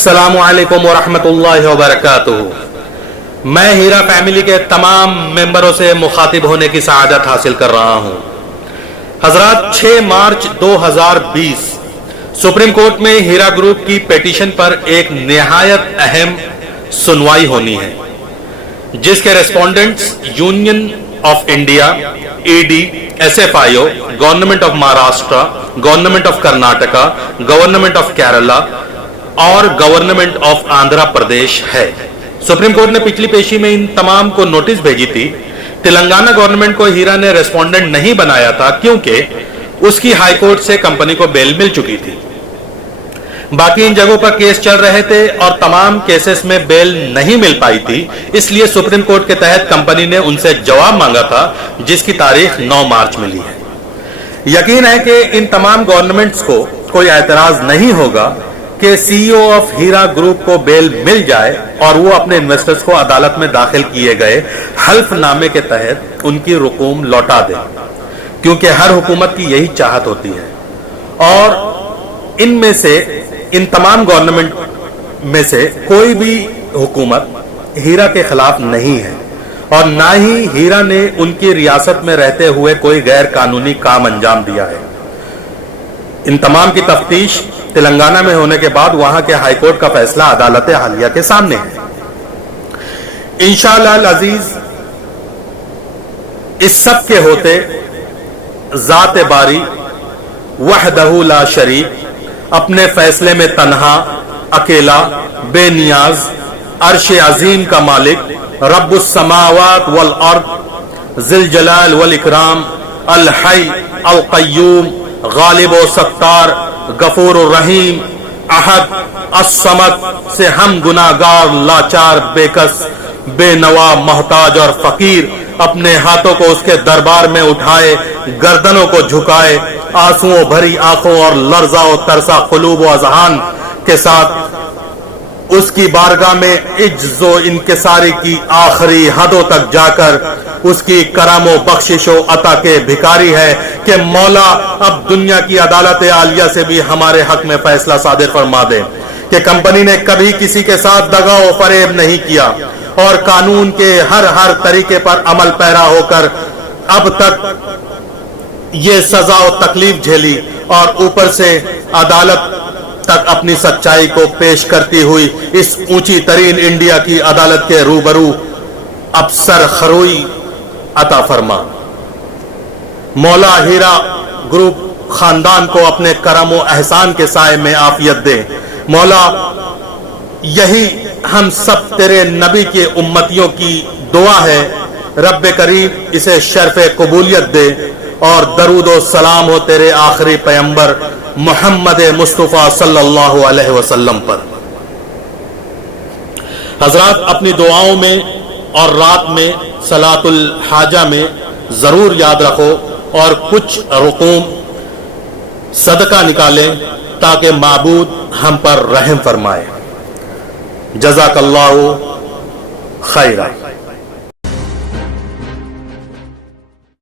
السلام علیکم ورحمۃ اللہ وبرکاتہ۔ میں ہیرا فیملی کے تمام ممبروں سے مخاطب ہونے کی سعادت حاصل کر رہا ہوں۔ حضرات، 6 مارچ 2020 سپریم کورٹ میں ہیرا گروپ کی پیٹیشن پر ایک نہایت اہم سنوائی ہونی ہے، جس کے respondents union of India, E D, S F I O, government of Maharashtra, government of Karnataka, government of Kerala اور گورنمنٹ آف آندھرا پردیش ہے۔ سپریم کورٹ نے پچھلی پیشی میں ان تمام کو نوٹس بھیجی تھی۔ تلنگانہ گورنمنٹ کو ہیرا نے ریسپونڈنٹ نہیں بنایا تھا کیونکہ اس کی ہائی کورٹ سے کمپنی کو بیل مل چکی تھی۔ باقی ان جگہوں پر کیس چل رہے تھے اور تمام کیسز میں بیل نہیں مل پائی تھی، اس لیے سپریم کورٹ کے تحت کمپنی نے ان سے جواب مانگا تھا، جس کی تاریخ 9 مارچ ملی ہے۔ یقین ہے کہ ان تمام گورنمنٹس کو کوئی اعتراض نہیں ہوگا کہ سی ای او آف ہیرا گروپ کو بیل مل جائے اور وہ اپنے انویسٹرز کو عدالت میں داخل کیے گئے حلف نامے کے تحت ان کی رقوم لوٹا دے، کیونکہ ہر حکومت کی یہی چاہت ہوتی ہے۔ اور ان میں سے ان تمام گورنمنٹ میں سے کوئی بھی حکومت ہیرا کے خلاف نہیں ہے، اور نہ ہی ہیرا نے ان کی ریاست میں رہتے ہوئے کوئی غیر قانونی کام انجام دیا ہے۔ ان تمام کی تفتیش تلنگانہ میں ہونے کے بعد وہاں کے ہائی کورٹ کا فیصلہ عدالت عالیہ کے سامنے ہے۔ انشاءاللہ العزیز اس سب کے ہوتے ذات باری وحدہ لا شریک، اپنے فیصلے میں تنہا، اکیلا، بے نیاز، عرش عظیم کا مالک، رب السماوات والارض، ذی الجلال والاکرام، الحی القیوم، غالب و ستار، غفور الرحیم، احد الصمد سے ہم گناہگار، لاچار، بے کس، بے نوا، محتاج اور فقیر اپنے ہاتھوں کو اس کے دربار میں اٹھائے، گردنوں کو جھکائے، آنسوؤں بھری آنکھوں اور لرزہ و ترسا قلوب و اذہان کے ساتھ اس کی بارگاہ میں عجز و انکساری کی آخری حدوں تک جا کر اس کی کرم و بخشش و عطا کے بھکاری ہے کہ مولا اب دنیا کی عدالت عالیہ سے بھی ہمارے حق میں فیصلہ صادر فرما دے کہ کمپنی نے کبھی کسی کے ساتھ دغا و فریب نہیں کیا اور قانون کے ہر طریقے پر عمل پیرا ہو کر اب تک یہ سزا و تکلیف جھیلی، اور اوپر سے عدالت تک اپنی سچائی کو پیش کرتی ہوئی اس اونچی ترین انڈیا کی عدالت کے روبرو اب سر خروئی عطا فرما۔ مولا ہیرا گروپ خاندان کو اپنے کرم و احسان کے سائے میں عافیت دے۔ مولا، یہی ہم سب تیرے نبی کے امتیوں کی دعا ہے، رب کریم اسے شرف قبولیت دے، اور درود و سلام ہو تیرے آخری پیغمبر محمد مصطفیٰ صلی اللہ علیہ وسلم پر۔ حضرات، اپنی دعاؤں میں اور رات میں صلاۃ الحاجہ میں ضرور یاد رکھو اور کچھ رقوم صدقہ نکالیں تاکہ معبود ہم پر رحم فرمائے۔ جزاک اللہ خیرہ۔